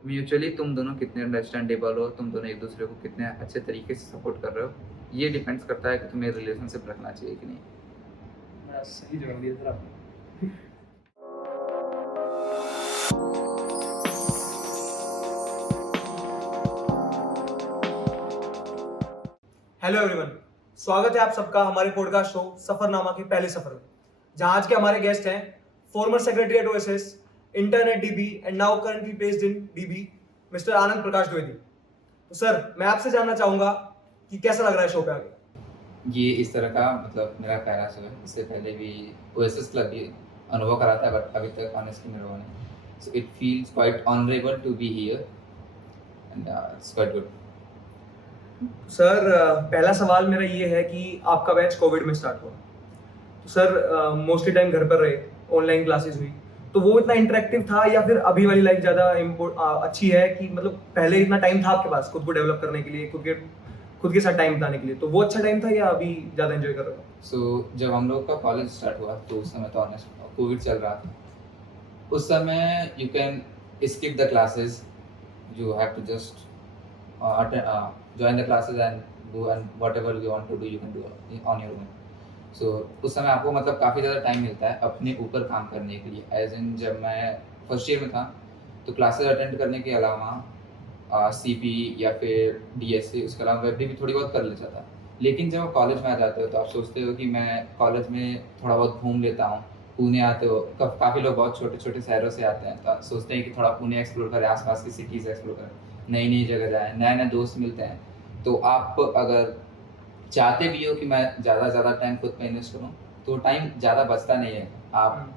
Mutually तुम दोनों कितने अंडरस्टैंडेबल हो, तुम दोनों एक दूसरे को कितने अच्छे तरीके से सपोर्ट कर रहे हो, ये डिपेंड्स करता है कि तुम्हें रिलेशनशिप रखना चाहिए कि नहीं। सही जवाब दिया सर आपने। हेलो एवरीवन, स्वागत है आप सबका हमारे पॉडकास्ट शो सफरनामा के पहले सफर में, जहां आज के हमारे गेस्ट हैं former secretary at OSS, internet DB and now currently based in DB, mister Anand Prakash Dwivedi. तो सर, मैं आपसे जानना चाहूंगा कि कैसा लग रहा है शो पे आगे। ये इस तरह का मतलब मेरा पहला शो है। इससे पहले भी ओएसएस क्लब भी अनुभव करा था, बट अभी तक ऑनेस्टली मेरा हुआ नहीं। So it feels quite honourable to be here and it's quite good. Sir, पहला सवाल मेरा ये है कि आपका बैच कोविड में स्टार्ट हुआ, तो सर मोस्टली टाइम घर पर रहे, ऑनलाइन क्लासेस हुई, तो वो इतना इंटरेक्टिव था या फिर अभी वाली लाइफ ज़्यादा अच्छी है कि मतलब पहले इतना टाइम था आपके पास खुद को डेवलप करने के लिए, खुद के साथ टाइम बिताने के लिए, तो वो अच्छा टाइम था या अभी ज़्यादा एंजॉय कर रहे हो? सो जब हम लोग का कॉलेज स्टार्ट हुआ तो उस समय तो ऑनेस्ट कोविड चल रहा था। उस समय you can skip the classes, you have to just join the classes and do and whatever you want to do you can do on your own. So उस समय आपको मतलब काफ़ी ज़्यादा टाइम मिलता है अपने ऊपर काम करने के लिए। एज इन जब मैं फर्स्ट ईयर में था तो क्लासेस अटेंड करने के अलावा सीपी या फिर डीएसए, उसके अलावा वेब भी थोड़ी बहुत कर लेता था। लेकिन जब आप कॉलेज में आ जाते हो तो आप सोचते हो कि मैं कॉलेज में थोड़ा बहुत घूम लेता हूँ। पुणे आते हो, काफ़ी लोग बहुत छोटे छोटे शहरों से आते हैं तो सोचते हैं कि थोड़ा पुणे एक्सप्लोर करें, आसपास की सिटीज़ एक्सप्लोर करें, नई नई जगह जाएँ, नए नए दोस्त मिलते हैं। तो आप अगर चाहते भी हो कि मैं ज़्यादा से ज़्यादा टाइम खुद पे इन्वेस्ट करूँ, तो टाइम ज़्यादा बचता नहीं है। आप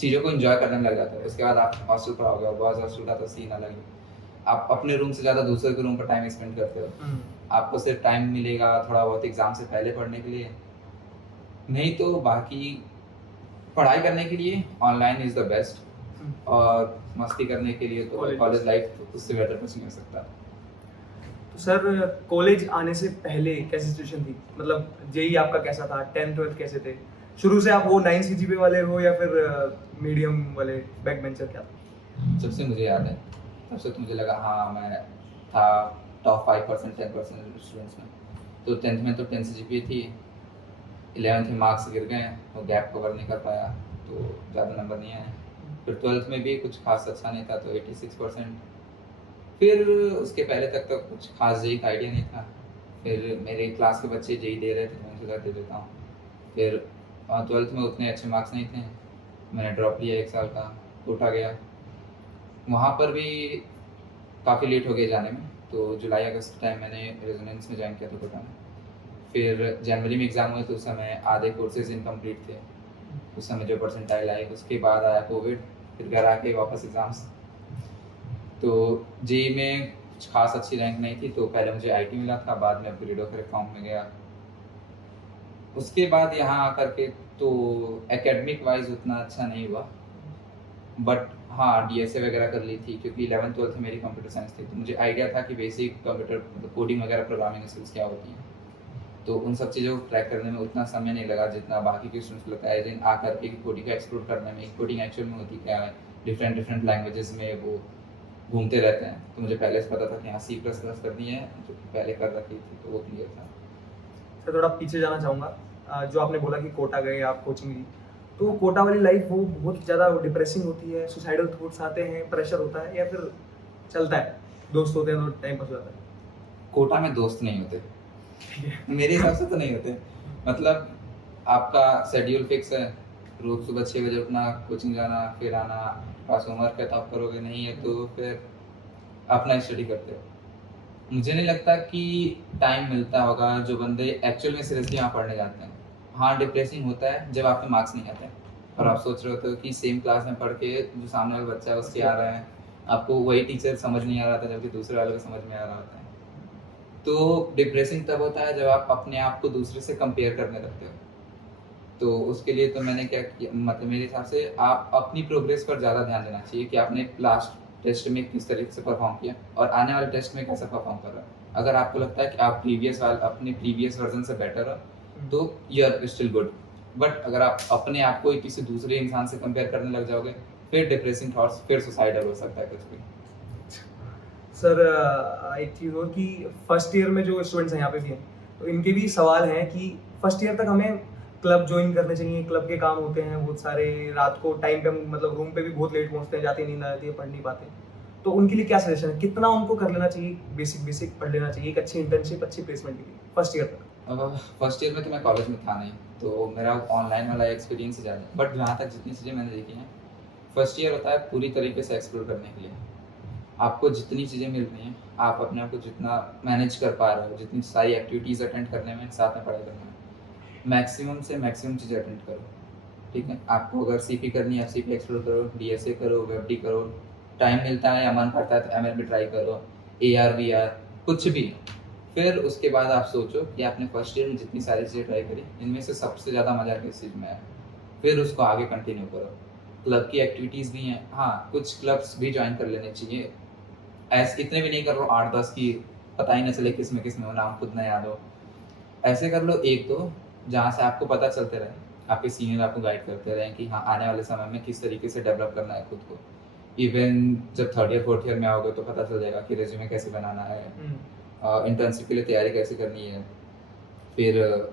चीज़ों को एन्जॉय करने में लग जाते हो। उसके बाद आप हॉस्टल पर आओगे और बॉयज़ हॉस्टल का तो सीन अलग है। आप अपने रूम से ज़्यादा दूसरे के रूम पर टाइम स्पेंड करते हो। आपको सिर्फ टाइम मिलेगा थोड़ा बहुत एग्ज़ाम से पहले पढ़ने के लिए, नहीं तो बाकी पढ़ाई करने के लिए ऑनलाइन इज़ द बेस्ट, और मस्ती करने के लिए तो कॉलेज लाइफ उससे बेटर कुछ नहीं हो सकता। तो सर, कॉलेज आने से पहले कैसी सिचुएशन थी, मतलब जेई आपका कैसा था, 10th 12th कैसे थे? शुरू से आप वो 9 सीजीपीए वाले हो या फिर मीडियम वाले बैक बेंचर, क्या? जब से मुझे याद है तब से तो मुझे लगा हाँ मैं था टॉप 5% 10% स्टूडेंट्स में। तो 10th में तो 10 सीजीपीए थी, 11th में मार्क्स गिर गए, वो गैप कवर नहीं कर पाया तो ज़्यादा नंबर नहीं आए। फिर 12th में भी कुछ खास अच्छा नहीं था तो 86%। फिर उसके पहले तक तो कुछ खास जेई का आइडिया नहीं था। फिर मेरे क्लास के बच्चे जेई दे रहे थे तो मैंने सोचा दे देता हूँ। फिर 12th में उतने अच्छे मार्क्स नहीं थे, मैंने ड्रॉप लिया 1 साल का, कोटा गया। वहाँ पर भी काफ़ी लेट हो गए जाने में, तो जुलाई अगस्त टाइम मैंने रेजोनेंस में ज्वाइन किया था कोटा में। फिर जनवरी में एग्ज़ाम हुए तो उस समय आधे कोर्सेज इनकम्प्लीट थे। उस समय जो परसेंटाइल आई, उसके बाद आया कोविड, फिर घर आके वापस एग्ज़ाम्स। तो जेईई में कुछ खास अच्छी रैंक नहीं थी तो पहले मुझे आईटी मिला था, बाद में अपग्रेड होकर फॉर्म में गया। उसके बाद यहाँ आकर के तो एकेडमिक वाइज उतना अच्छा नहीं हुआ, बट हाँ डीएसए वगैरह कर ली थी क्योंकि 11th 12th में मेरी कंप्यूटर साइंस थी तो मुझे आइडिया था कि बेसिक कंप्यूटर मतलब कोडिंग वगैरह प्रोग्रामिंग स्किल्स क्या होती हैं। तो उन सब चीज़ों को ट्रैक करने में उतना समय नहीं लगा जितना बाकी के स्टूडेंट्स को लगता है। दिन आकर के कोडिंग को एक्सप्लोर करने में, कोडिंग एक्चुअल में होती क्या है, डिफरेंट डिफरेंट लैंग्वेजेस में वो घूमते रहते हैं। तो मुझे पहले से पता था कि हाँ सी प्लस प्लस करनी है, जो कि पहले कर रखी थी तो वो क्लियर था। सर, थोड़ा पीछे जाना चाहूँगा। जो आपने बोला कि कोटा गए आप कोचिंग ली, तो कोटा वाली लाइफ वो बहुत ज़्यादा डिप्रेसिंग होती है, सुसाइडल थॉट्स आते हैं, प्रेशर होता है या फिर चलता है, दोस्त होते हैं तो टाइम पास हो जाता है? कोटा में दोस्त नहीं होते, ठीक है। मेरे हिसाब से तो नहीं होते। मतलब आपका शेड्यूल फिक्स है, रोज सुबह 6 बजे उठना, कोचिंग जाना, फिर आना, पास होमवर्क है तो आप करोगे, नहीं है तो फिर अपना स्टडी करते हो। मुझे नहीं लगता कि टाइम मिलता होगा जो बंदे एक्चुअल में सीरियसली यहाँ पढ़ने जाते हैं। हाँ डिप्रेसिंग होता है जब आपके मार्क्स नहीं आते और आप सोच रहे होते हो कि सेम क्लास में पढ़ के जो सामने वाला बच्चा है उसके आ रहे हैं, आपको वही टीचर समझ नहीं आ रहा था जबकि दूसरे वालों को समझ में आ रहा होता है। तो डिप्रेसिंग तब होता है जब आप अपने आप को दूसरे से कंपेयर करने लगते हो। तो उसके लिए तो मैंने क्या किया, मतलब मेरे हिसाब से आप अपनी प्रोग्रेस पर ज़्यादा ध्यान देना चाहिए कि आपने लास्ट टेस्ट में किस तरीके से परफॉर्म किया और आने वाले टेस्ट में कैसा परफॉर्म कर रहा है। अगर आपको लगता है कि आप अपने प्रीवियस वर्जन से बेटर हो तो you are still good. But अगर आप अपने आप को किसी दूसरे इंसान से कंपेयर करने लग जाओगे, फिर डिप्रेसिंग थॉट्स, फिर सुसाइडल हो सकता है कुछ भी। सर एक चीज़ और कि फर्स्ट ईयर में जो स्टूडेंट्स हैं यहाँ पे भी हैं, तो इनके भी सवाल हैं कि फर्स्ट ईयर तक हमें क्लब ज्वाइन करने चाहिए, क्लब के काम होते हैं बहुत सारे, रात को टाइम पे हम मतलब रूम पे भी बहुत लेट पहुँचते हैं, जाते नींद आ जाती है, पढ़ नहीं पाते। तो उनके लिए क्या सजेशन है? कितना उनको कर लेना चाहिए, बेसिक पढ़ लेना चाहिए एक अच्छी इंटर्नशिप, अच्छी प्लेसमेंट के लिए फर्स्ट ईयर तक? अब फर्स्ट ईयर में तो मैं कॉलेज में था नहीं, तो मेरा ऑनलाइन वाला एक्सपीरियंस ही ज़्यादा है। बट जहाँ तक जितनी चीज़ें मैंने देखी हैं, फर्स्ट ईयर होता है पूरी तरीके से एक्सप्लोर करने के लिए। आपको जितनी चीज़ें मिल रही हैं, आप अपने आप को जितना मैनेज कर पा रहे हो, जितनी सारी एक्टिविटीज़ अटेंड करने में, साथ में पढ़ाई करने में, मैक्सिमम से मैक्सिमम चीज़ें अटेंड करो, ठीक है? आपको अगर सीपी करनी है, आप सीपी एक्सप्लोर करो, डीएसए करो, वेबडी करो, टाइम मिलता है या मन करता है तो एमएल भी ट्राई करो, एआर, वीआर, कुछ भी। फिर उसके बाद आप सोचो कि आपने फर्स्ट ईयर में जितनी सारी चीज़ें ट्राई करी, इनमें से सबसे ज़्यादा मज़ा किस चीज़ में आया? फिर उसको आगे कंटिन्यू करो। क्लब की एक्टिविटीज़ भी हैं, हाँ, कुछ क्लब्स भी जॉइन कर लेने चाहिए। ऐसे इतने भी नहीं कर लो 8-10 की पता ही ना चले किसमें हो, नाम खुद ना याद हो। ऐसे कर लो 1-2 जहाँ से आपको पता चलते रहे, आपके सीनियर आपको गाइड करते रहें कि हाँ, आने वाले समय में किस तरीके से डेवलप करना है खुद को। इवन जब 3rd ईयर 4th ईयर में आओगे तो पता चल जाएगा कि रिज़्यूमे कैसे बनाना है, इंटर्नशिप के लिए तैयारी कैसे करनी है, फिर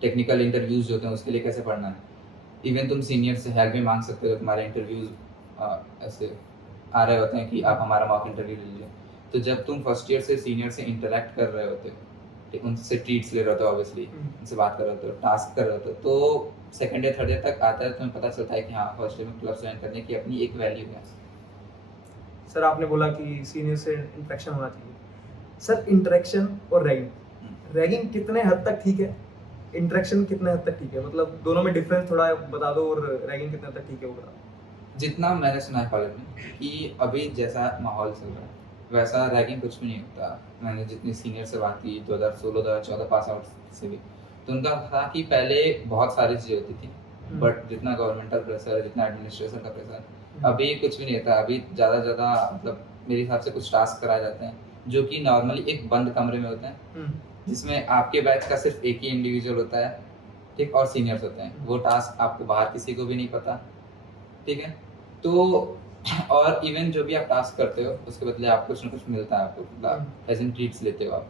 टेक्निकल इंटरव्यूज़ जो होते हैं उसके लिए कैसे पढ़ना है। इवन तुम सीनियर से हेल्प भी माँग सकते हो, तुम्हारे इंटरव्यूज़ ऐसे आ रहे होते हैं कि आप हमारा मॉक इंटरव्यू ले लीजिए। तो जब तुम फर्स्ट ईयर से सीनियर से इंटरैक्ट कर रहे होते हो, ठीक, उनसे ट्रीट्स ले रहे होते हो ऑब्वियसली, उनसे बात कर रहे होते हो, टास्क कर रहे होते हो, तो सेकंड ईयर 3rd ईयर तक आता है तो तुम्हें पता चलता है कि हाँ, फर्स्ट ईयर में क्लब ज्वाइन करने की अपनी एक वैल्यू है। सर आपने बोला कि सीनियर से इंटरेक्शन होना चाहिए। सर इंटरेक्शन और रैगिंग, रैगिंग कितने हद तक ठीक है? इंटरेक्शन कितने हद तक ठीक है? मतलब दोनों में डिफरेंस थोड़ा बता दो, और रैगिंग कितने हद तक ठीक है वो बता दो। जितना मैंने सुना है कॉलेज में कि अभी जैसा माहौल चल रहा है, वैसा रैगिंग कुछ भी नहीं होता। मैंने जितनी सीनियर से बात की 2016-2014 पास आउट से भी, तो उनका था कि पहले बहुत सारी चीज़ें होती थी, बट जितना गवर्नमेंटल प्रेशर है, जितना एडमिनिस्ट्रेशन का प्रेशर, अभी कुछ भी नहीं होता। अभी ज़्यादा से ज़्यादा मतलब मेरे हिसाब से कुछ टास्क कराए जाते हैं, जो कि नॉर्मली एक बंद कमरे में होते हैं, जिसमें आपके बैच का सिर्फ एक ही इंडिविजुअल होता है, ठीक, और सीनियर्स होते हैं। वो टास्क आपको बाहर किसी को भी नहीं पता, ठीक है? तो और इवन जो भी आप टास्क करते हो, उसके बदले आप कुछ ना कुछ मिलता है आपको, एज़ इन ट्रीट्स लेते हो आप।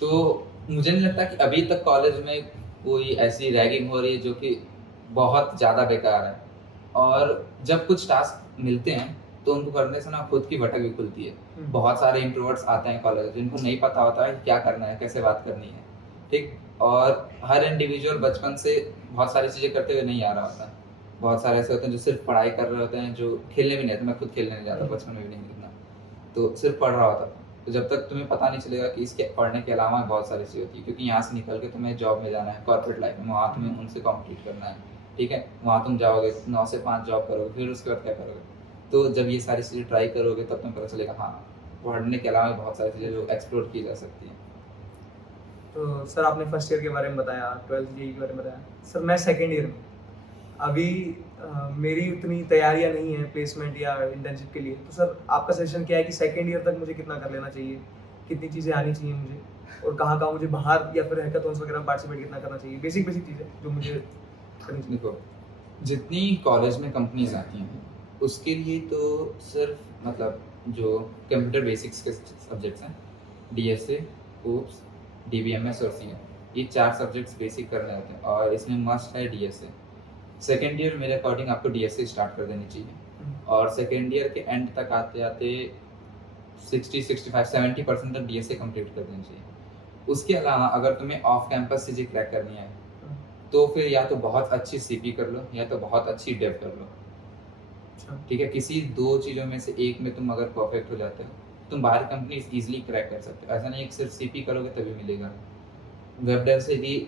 तो मुझे नहीं लगता कि अभी तक कॉलेज में कोई ऐसी रैगिंग हो रही है जो कि बहुत ज़्यादा बेकार है। और जब कुछ टास्क मिलते हैं, तो उनको करने से ना खुद की भटक भी खुलती है। बहुत सारे इंट्रोवर्ट्स आते हैं कॉलेज, जिनको नहीं पता होता है कि क्या करना है, कैसे बात करनी है, ठीक? और हर इंडिविजुअल बचपन से बहुत सारी चीज़ें करते हुए नहीं आ रहा होता। बहुत सारे ऐसे होते हैं जो सिर्फ़ पढ़ाई कर रहे होते हैं, जो खेलने भी नहीं आते। मैं खुद खेलने नहीं जाता, बचपन में भी नहीं इतना, तो सिर्फ़ पढ़ रहा होता था। तो जब तक तुम्हें पता नहीं चलेगा कि इसके पढ़ने के अलावा बहुत सारी चीज़ें होती है, क्योंकि यहाँ से निकल के तुम्हें जॉब में जाना है, कॉर्पोरेट लाइफ़ में, वहाँ तुम्हें उनसे कॉम्पीट करना है, ठीक है? वहाँ तुम जाओगे, 9 से 5 जॉब करोगे, फिर उसके बाद क्या करोगे? तो जब ये सारी चीज़ें ट्राई करोगे तब तुम्हें पता चलेगा हाँ, पढ़ने के अलावा बहुत सारी चीज़ें जो एक्सप्लोर की जा सकती हैं। तो सर आपने फर्स्ट ईयर के बारे में बताया, 12th जेईई के बारे में बताया। सर मैं सेकंड ईयर में, अभी मेरी उतनी तैयारियां नहीं है प्लेसमेंट या इंटर्नशिप के लिए, तो सर आपका सजेशन क्या है कि सेकंड ईयर तक मुझे कितना कर लेना चाहिए, कितनी चीज़ें आनी चाहिए मुझे, और कहाँ कहाँ मुझे बाहर या फिर हैकाथॉन्स वगैरह में पार्टिसिपेट कितना करना चाहिए? बेसिक चीज़ें जो मुझे करनी चाहिए। देखो, जितनी कॉलेज में कंपनीज़ आती हैं, उसके लिए तो सिर्फ़ मतलब जो कंप्यूटर बेसिक्स के सब्जेक्ट्स हैं, डीएसए, ओप्स, डीबीएमएस और सीए, ये 4 सब्जेक्ट्स बेसिक करने होते हैं और इसमें मस्ट है डीएसए। सेकंड ईयर मेरे अकॉर्डिंग आपको डीएसए स्टार्ट कर देनी चाहिए, और सेकंड ईयर के एंड तक आते-आते 60, 65, 70% तक डीएसए कंप्लीट कर देनी चाहिए। उसके अलावा अगर तुम्हें ऑफ कैंपस चीज़ें क्रैक करनी है, तो फिर या तो बहुत अच्छी सीपी कर लो या तो बहुत अच्छी डेव कर लो, अच्छा। ठीक है? किसी 2 चीज़ों में से एक में तुम अगर परफेक्ट हो जाते हो, तुम बाहर कंपनीज़ ईज़िली क्रैक कर सकते हो। ऐसा नहीं है कि सिर्फ सीपी करोगे तभी मिलेगा। वेब डेव से भी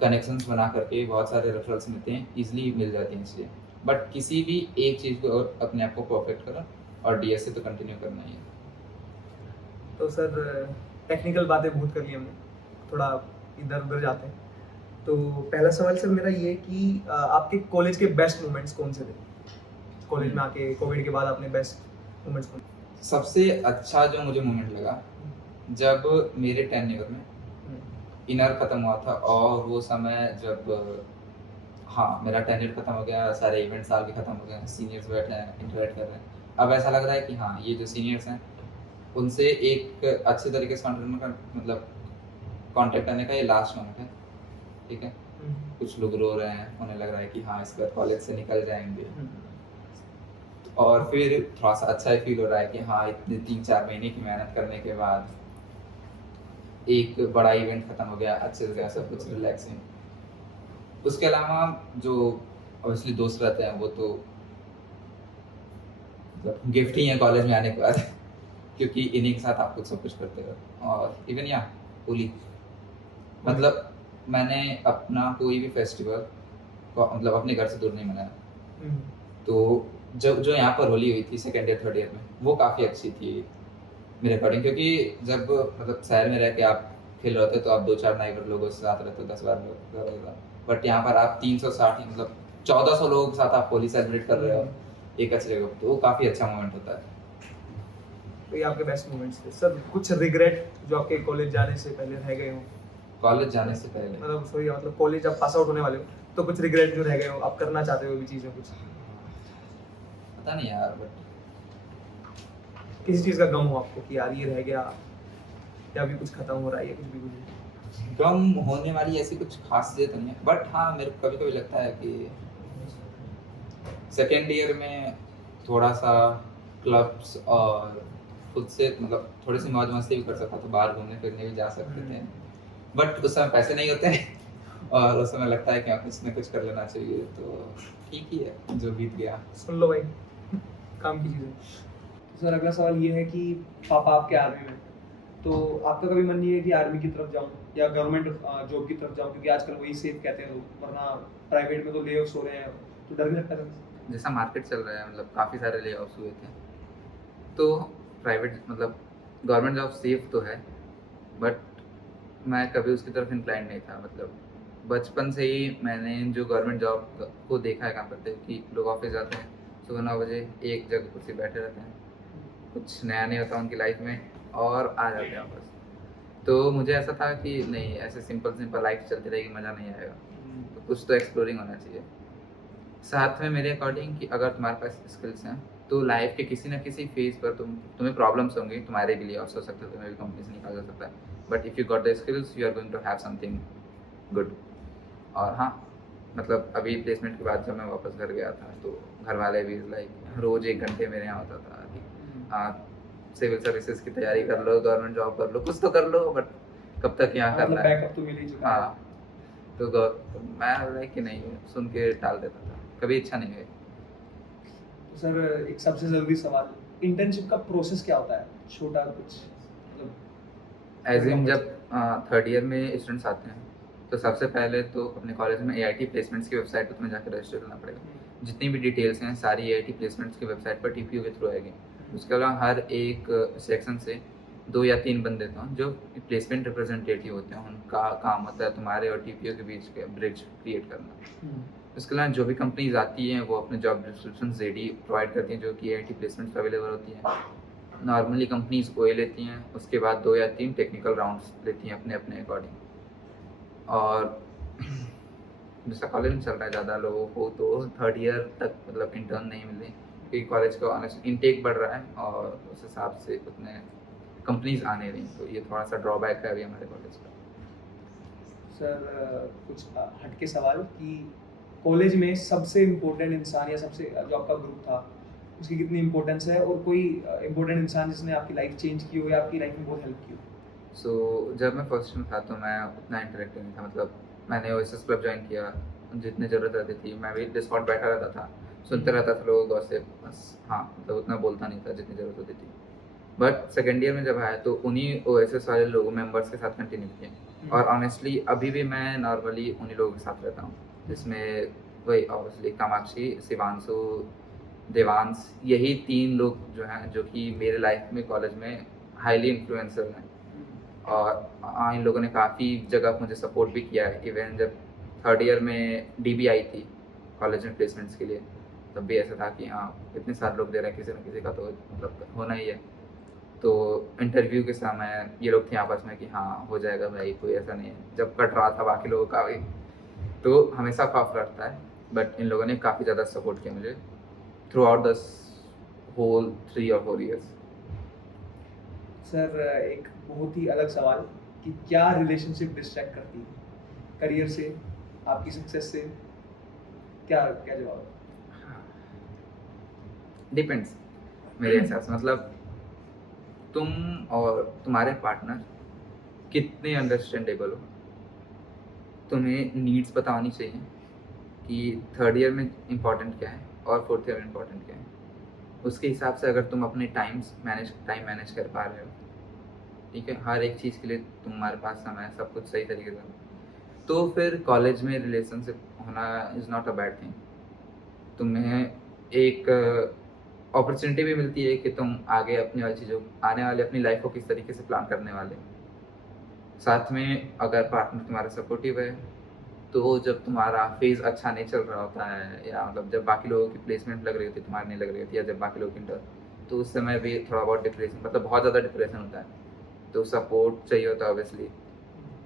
कनेक्शंस बना करके बहुत सारे रेफरल्स मिलते हैं, ईज़िली मिल जाती हैं चीज़ें। बट किसी भी एक चीज़ को और अपने आप को परफेक्ट करो, और डीएसए तो कंटिन्यू करना ही है। तो सर टेक्निकल बातें बहुत कर ली हमने, थोड़ा इधर उधर जाते हैं। तो पहला सवाल सर मेरा ये कि आपके कॉलेज के बेस्ट मोमेंट्स कौन से थे? कॉलेज में आके कोविड के बाद आपने बेस्ट मोमेंट्स कौन? सबसे अच्छा जो मुझे मोमेंट लगा, जब मेरे टेन्योर में इनर खत्म हुआ था, और वो समय जब हाँ, मेरा टेन्योर खत्म हो गया, सारे इवेंट साल के खत्म हो गए, सीनियर्स बैठे हैं, इंटरैक्ट कर रहे हैं, अब ऐसा लग रहा है कि हाँ, ये जो सीनियर्स हैं उनसे एक अच्छे तरीके से कांटेक्ट करने का ये लास्ट मोमेंट है, ठीक है। कुछ लोग रो रहे हैं, उन्हें लग रहा है कि हाँ इस बार कॉलेज से निकल जाएंगे, और फिर थोड़ा सा अच्छा ही फील हो रहा है कि हाँ इतने 3-4 महीने की मेहनत करने के बाद एक बड़ा इवेंट खत्म हो गया, अच्छे से गया, सब कुछ रिलैक्सिंग। उसके अलावा जो ऑब्वियसली दोस्त रहते हैं वो तो मतलब गिफ्ट ही है कॉलेज में आने के बाद क्योंकि इन्हीं के साथ आप कुछ सब कुछ करते हो। और इवन या होली, मतलब मैंने अपना कोई भी फेस्टिवल मतलब अपने घर से दूर नहीं मनाया। तो जब जो यहाँ पर होली हुई थी सेकेंड ईयर थर्ड ईयर में, वो काफ़ी अच्छी थी मेरे अकॉर्डिंग, क्योंकि जब मतलब शहर में रह के आप खेल रहे होते तो आप 2-4 नाइबर लोगों के साथ रहते हो, 10-12 लोग, बट यहाँ पर आप 360 मतलब 1400 लोगों के साथ आप होली सेलिब्रेट कर रहे हो एक अच्छे जगह, तो वो काफ़ी अच्छा मोमेंट होता है। तो ये आपके बेस्ट मोमेंट्स थे सर। कुछ रिग्रेट जो आपके कॉलेज जाने से पहले रह गए हो? कॉलेज जाने से पहले मतलब सॉरी, मतलब कॉलेज अब पास आउट होने वाले हो तो कुछ रिग्रेट जो रह गए हो, आप करना चाहते हो भी चीज़ें कुछ? पता नहीं यार, बट किसी चीज़ का गम हो आपको कि यार ये रह गया, या अभी कुछ खत्म हो रहा है, या कुछ भी कुछ? गम होने वाली ऐसी कुछ खास चीज़ तो नहीं है, बट हाँ मेरे को कभी कभी लगता है कि सेकेंड ईयर में थोड़ा सा क्लब्स और खुद से मतलब थोड़ी सी मौज मस्ती भी कर सकता था, बाहर घूमने फिरने भी जा सकते थे, बट उस समय पैसे नहीं होते और उस समय लगता है कि हाँ, कुछ ना कुछ कर लेना चाहिए, तो ठीक ही है जो बीत गया। सुन लो भाई, काम की चीज़ें। सर अगला सवाल ये है कि पापा आपके आर्मी में, तो आपका कभी मन नहीं है कि आर्मी की तरफ जाऊं या गवर्नमेंट जॉब की तरफ जाऊं, क्योंकि आजकल वही सेफ कहते हैं लोग, वरना प्राइवेट में तो ले ऑफ्स हो रहे हैं, तो डर नहीं लगता कभी? जैसा मार्केट चल रहा है मतलब काफ़ी सारे ले ऑफ्स हुए थे, तो प्राइवेट मतलब गवर्नमेंट जॉब सेफ तो है, बट मैं कभी उसकी तरफ इंक्लाइंड नहीं था। मतलब बचपन से ही मैंने जो गवर्नमेंट जॉब को देखा है काम करते हैं कि लोग ऑफिस जाते हैं, सुबह 9 बजे एक जगह कुर्सी बैठे रहते हैं, कुछ नया नहीं होता उनकी लाइफ में और आ जाते हैं वापस। तो मुझे ऐसा था कि नहीं, ऐसे सिंपल सिंपल लाइफ चलती रहेगी मज़ा नहीं आएगा, तो कुछ तो एक्सप्लोरिंग होना चाहिए। साथ में मेरे अकॉर्डिंग कि अगर तुम्हारे पास स्किल्स हैं तो लाइफ के किसी न किसी फेज पर तुम्हें प्रॉब्लम्स होंगी, तुम्हारे भी लिए हो सकता है, तुम्हें भी कंपनी से निकाला जा सकता है, but if you got the skills you are going to have something good. और हाँ, मतलब अभी प्लेसमेंट के बाद जब मैं वापस घर गया था तो घर वाले भी लाइक रोज़ 1 घंटे मेरे यहाँ होता था कि हाँ सिविल सर्विसेज की तैयारी कर लो, गवर्नमेंट जॉब कर लो, कुछ तो कर लो, बट कब तक यहाँ करना है। बैकअप तो मिल ही चुका है। हाँ, तो मैं लाइक कि नहीं, सुन के टाल देता था, कभी इच्छा नहीं हुई। तो सर एक सबसे ज़रूरी सवाल, इंटर्नशिप का प्रोसेस क्या होता है? छोटा कुछ मतलब एज इन जब थर्ड ईयर में स्टूडेंट्स आते हैं तो सबसे पहले तो अपने कॉलेज में AIT प्लेसमेंट्स की वेबसाइट पर तुम्हें जाकर रजिस्टर करना पड़ेगा। जितनी भी डिटेल्स हैं सारी AIT प्लेसमेंट्स की वेबसाइट पर TPO के थ्रू आएगी। उसके अलावा हर एक सेक्शन से 2 या 3 बंदे तो जो प्लेसमेंट रिप्रेजेंटेटिव होते हैं, उनका काम होता है तुम्हारे और TPO के बीच के ब्रिज क्रिएट करना। उसके अलावा जो भी कंपनीज आती हैं वो अपने जॉब डिस्क्रिप्शन रेडी प्रोवाइड करती हैं जो कि AIT प्लेसमेंट्स अवेलेबल होती हैं। नॉर्मली कंपनीज OA लेती हैं, उसके बाद 2 या 3 टेक्निकल राउंड्स लेती हैं अपने अपने अकॉर्डिंग। और जैसा कॉलेज में चल रहा है ज़्यादा लोगों को तो थर्ड ईयर तक मतलब इंटर्न नहीं मिल रही, क्योंकि कॉलेज का ऑनेस्ट इनटेक बढ़ रहा है और उस हिसाब से उतने कंपनीज आ नहीं रही, तो ये थोड़ा सा ड्रॉबैक है अभी हमारे कॉलेज का। सर कुछ हटके सवाल कि कॉलेज में सबसे इम्पोर्टेंट इंसान या सबसे जो आपका ग्रुप था उसकी कितनी इम्पोर्टेंस है, और कोई इम्पोर्टेंट इंसान जिसने आपकी लाइफ चेंज की हो या आपकी लाइफ में बहुत हेल्प की हो? सो जब मैं फर्स्ट में था तो मैं उतना इंटरेक्टिव नहीं था, मतलब मैंने OSS क्लब ज्वाइन किया, जितनी ज़रूरत रहती थी मैं भी डिस्कॉर्ड बैठा रहता था, सुनते रहता था लोगों को से बस, हाँ मतलब उतना बोलता नहीं था जितनी ज़रूरत होती थी। बट सेकेंड ईयर में जब आया तो उन्हीं OSS वाले लोगों मेंबर्स के साथ कंटिन्यू किया, और ऑनेस्टली अभी भी मैं नॉर्मली उन्हीं लोगों के साथ रहता हूँ, जिसमें वही ऑब्वियसली कामाक्षी, शिवांशु, देवांश, यही 3 लोग जो हैं जो कि मेरे लाइफ में कॉलेज में हाईली इन्फ्लुएंसर हैं। और इन लोगों ने काफ़ी जगह मुझे सपोर्ट भी किया है। इवन जब थर्ड ईयर में DB आई थी कॉलेज में प्लेसमेंट्स के लिए, तब भी ऐसा था कि हाँ इतने सारे लोग दे रहे हैं, किसी न किसी का तो मतलब होना ही है। तो इंटरव्यू के समय ये लोग थे आपस में कि हाँ हो जाएगा भाई, कोई ऐसा नहीं है। जब कट रहा था बाकी लोगों का भी, तो हमेशा खौफ रहता है, बट इन लोगों ने काफ़ी ज़्यादा सपोर्ट किया मुझे through out the whole 3 or 4 years. Sir एक बहुत ही अलग सवाल कि क्या रिलेशनशिप डिस्ट्रैक्ट करती है करियर से, आपकी सक्सेस से, क्या क्या जवाब है? डिपेंड्स मेरे हिसाब से, मतलब तुम और तुम्हारे पार्टनर कितने अंडरस्टैंडेबल हो। तुम्हें नीड्स पता होनी चाहिए कि थर्ड ईयर में इम्पोर्टेंट क्या है और फोर्थ ईयर में इम्पोर्टेंट क्या है। उसके हिसाब से अगर तुम अपने टाइम मैनेज कर पा रहे हो, ठीक है, हर एक चीज़ के लिए तुम्हारे पास समय है, सब कुछ सही तरीके से, तो फिर कॉलेज में रिलेशनशिप होना is not a bad thing. तुम्हें एक अपॉर्चुनिटी भी मिलती है कि तुम आगे अपनी वाली चीज़ों, आने वाले अपनी लाइफ को किस तरीके से प्लान करने वाले हो। साथ में अगर पार्टनर तुम्हारा सपोर्टिव है, तो जब तुम्हारा फेज़ अच्छा नहीं चल रहा होता है, या मतलब जब बाकी लोगों की प्लेसमेंट लग रही होती है, तुम्हारी नहीं लग रही होती, या जब बाकी लोगों की इंटर, तो उस समय भी थोड़ा बहुत डिप्रेशन, मतलब बहुत ज़्यादा डिप्रेशन होता है, तो सपोर्ट चाहिए होता है ऑब्वियसली।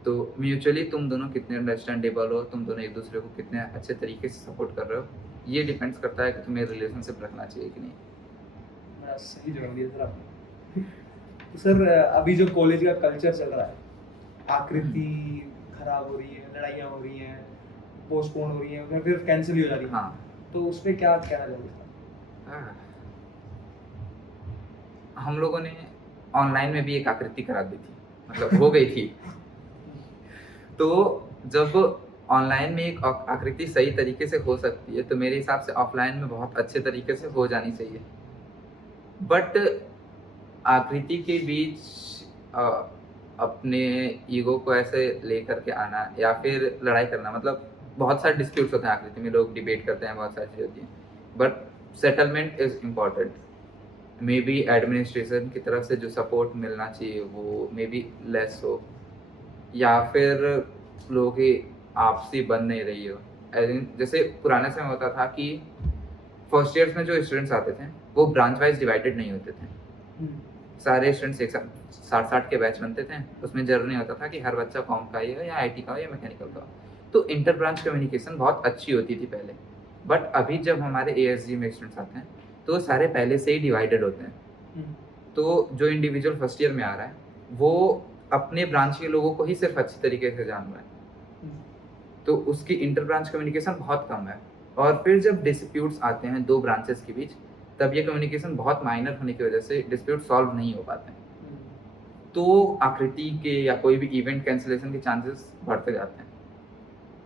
तो म्यूचुअली तुम दोनों कितने अंडरस्टैंडेबल हो, तुम दोनों एक दूसरे को कितने अच्छे तरीके से सपोर्ट कर रहे हो, ये डिपेंड्स करता है कि तुम्हें रिलेशनशिप रखना चाहिए कि नहीं। सही जवाब दिया सर आपने। तो सर अभी जो कॉलेज का कल्चर चल रहा है, आकृति खराब हो रही है, लड़ाइयाँ हो रही हैं, पोस्टपोन हो रही हैं, या फिर कैंसिल ही हो जा रही है, हाँ, तो उस पे क्या कहना चाहोगे सर? हाँ। हम लोगों ने ऑनलाइन में भी एक आकृति करा दी थी, मतलब हो गई थी। तो जब ऑनलाइन में एक आकृति सही तरीके से हो सकती है, तो मेरे हिसाब से ऑफलाइन में बहुत अच्छे तरीके से हो जानी चाहिए। बट आकृति के बीच अ, अपने ईगो को ऐसे लेकर के आना या फिर लड़ाई करना, मतलब बहुत सारे डिस्प्यूट्स होते हैं आकृति में, लोग डिबेट करते हैं, बहुत सारी चीज़ें होती हैं, but settlement is important. May be administration की तरफ से जो सपोर्ट मिलना चाहिए वो मे बी लेस हो, या फिर लोगों की आपसी बन नहीं रही हो। एज इन जैसे पुराने समय होता था कि फर्स्ट ईयर्स में जो स्टूडेंट्स आते थे वो ब्रांच वाइज डिवाइडेड नहीं होते थे, सारे स्टूडेंट्स एक साथ 60-60 के बैच बनते थे। उसमें जरूरी नहीं होता था कि हर बच्चा कॉम का ही हो या आईटी का हो या मैकेनिकल का हो। तो इंटर ब्रांच कम्युनिकेशन बहुत अच्छी होती थी पहले। बट अभी जब हमारे एएसजी में स्टूडेंट्स आते हैं तो सारे पहले से ही डिवाइडेड होते हैं। तो जो इंडिविजुअल फर्स्ट ईयर में आ रहा है वो अपने ब्रांच के लोगों को ही सिर्फ अच्छी तरीके से जान रहा है, तो उसकी इंटर ब्रांच कम्युनिकेशन बहुत कम है। और फिर जब डिस्प्यूट्स आते हैं दो ब्रांचेस के बीच, तब ये कम्युनिकेशन बहुत माइनर होने की वजह से डिस्प्यूट सॉल्व नहीं हो पाते हैं, तो आकृति के या कोई भी इवेंट कैंसिलेशन के चांसेस बढ़ते जाते हैं।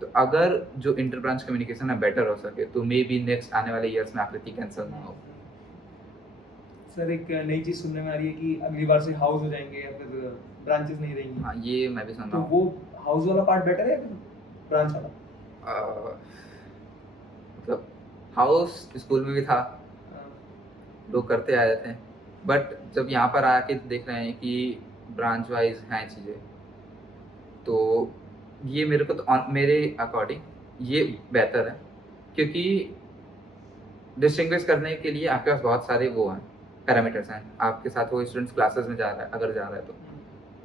तो अगर जो इंटर ब्रांच कम्युनिकेशन है बेटर हो सके तो मे बी नेक्स्ट आने वाले ईयर्स में आकृति कैंसिल ना हो। सर एक नई चीज सुनने में आ रही है कि अगली बार से हाउस हो जाएंगे या फिर ब्रांचेस नहीं रहेंगी। हाँ, ये मैं भी सुन तो रहा वो हूँ। हाउस वाला पार्ट बेटर है या फिर ब्रांच वाला? मतलब हाउस स्कूल में भी था, लोग करते आए थे, बट जब यहाँ पर आके देख रहे हैं कि ब्रांच वाइज हैं चीज़ें, तो ये मेरे को तो मेरे अकॉर्डिंग ये बेहतर है, क्योंकि डिस्टिंग्विश करने के लिए आपके पास बहुत सारे वो हैं, पैरामीटर्स हैं। आपके साथ वो स्टूडेंट्स क्लासेस में जा रहा है, अगर जा रहा है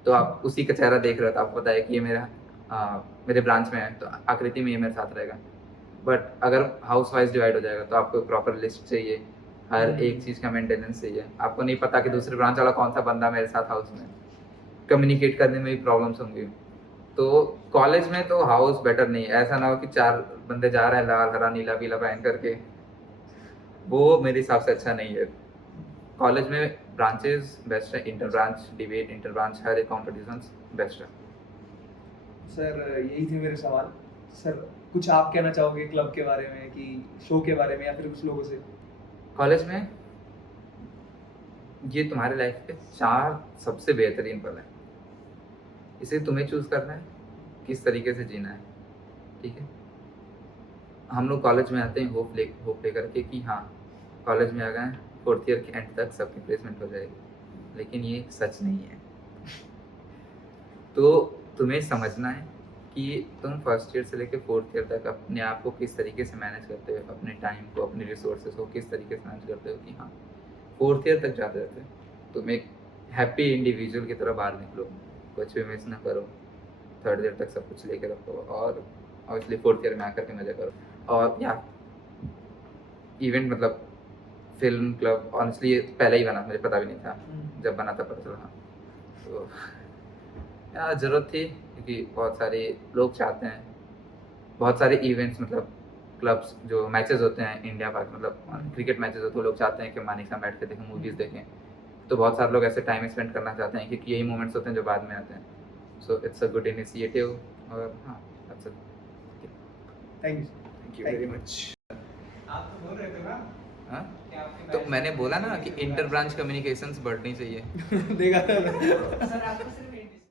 तो आप उसी का चेहरा देख रहे हो, तो आपको पता है कि ये मेरे ब्रांच में है, तो आकृति में ये मेरे साथ रहेगा। बट अगर हाउस वाइज डिवाइड हो जाएगा तो आपको प्रॉपर लिस्ट चाहिए, हर एक चीज़ का मेंटेनेंस चाहिए। आपको नहीं पता कि दूसरे ब्रांच वाला कौन सा बंदा मेरे साथ हाउस में, कम्युनिकेट करने में भी प्रॉब्लम्स होंगी। तो कॉलेज में तो हाउस बेटर नहीं है। ऐसा ना हो कि 4 बंदे जा रहे हैं लाल हरा नीला पीला पहन करके, वो मेरे हिसाब से अच्छा नहीं है। कॉलेज में ब्रांचेस बेस्ट है, inter branch debate, inter branch हर एक कॉम्पिटिशन्स बेस्ट है। सर यही थे मेरे सवाल। सर कुछ आप कहना चाहोगे क्लब के बारे में कि शो के बारे में या फिर कुछ लोगों से? कॉलेज में ये तुम्हारे लाइफ के 4 सबसे बेहतरीन पल हैं, इसे तुम्हें चूज करना है किस तरीके से जीना है, ठीक है। हम लोग कॉलेज में आते हैं होप ले करके कि हाँ कॉलेज में आ गए, फोर्थ ईयर के एंड तक सबकी प्लेसमेंट हो जाएगी, लेकिन ये सच नहीं है। तो तुम्हें समझना है कि तुम फर्स्ट ईयर से लेकर फोर्थ ईयर तक अपने आप को किस तरीके से मैनेज करते हो, अपने टाइम को, अपने रिसोर्सेज को किस तरीके से मैनेज करते हो कि हाँ फोर्थ ईयर तक जाते रहते तुम एक हैप्पी इंडिविजुअल की तरह बाहर निकलो, कुछ भी मिस ना करो, थर्ड ईयर तक सब कुछ लेके रखो, और ऑब्वियसली फोर्थ ईयर में आकर के मजा करो। और या इवेंट मतलब फिल्म क्लब ऑनेस्टली ये पहले ही बना, मुझे पता भी नहीं था, जब बना था पता चला। तो यार ज़रूरत थी क्योंकि बहुत सारे लोग चाहते हैं, बहुत सारे इवेंट्स मतलब क्लब्स जो मैचेस होते हैं इंडिया पाक मतलब क्रिकेट मैचेस होते हैं, वो लोग चाहते हैं कि हमारे साथ बैठ के देखें, मूवीज़ देखें। तो बहुत सारे लोग ऐसे टाइम स्पेंड करना चाहते हैं क्योंकि यही मोमेंट्स होते हैं जो बाद में आते हैं। So it's a good initiative और हाँ that's it. Thank you Thank you very much. आप तो बोल रहे थे ना हाँ? कि आपके तो बैच मैंने में बोला ना किसी कि को इंटर बैच ब्रांच कम्युनिकेशंस बढ़नी चाहिए। देखा सर आपको सिर्फ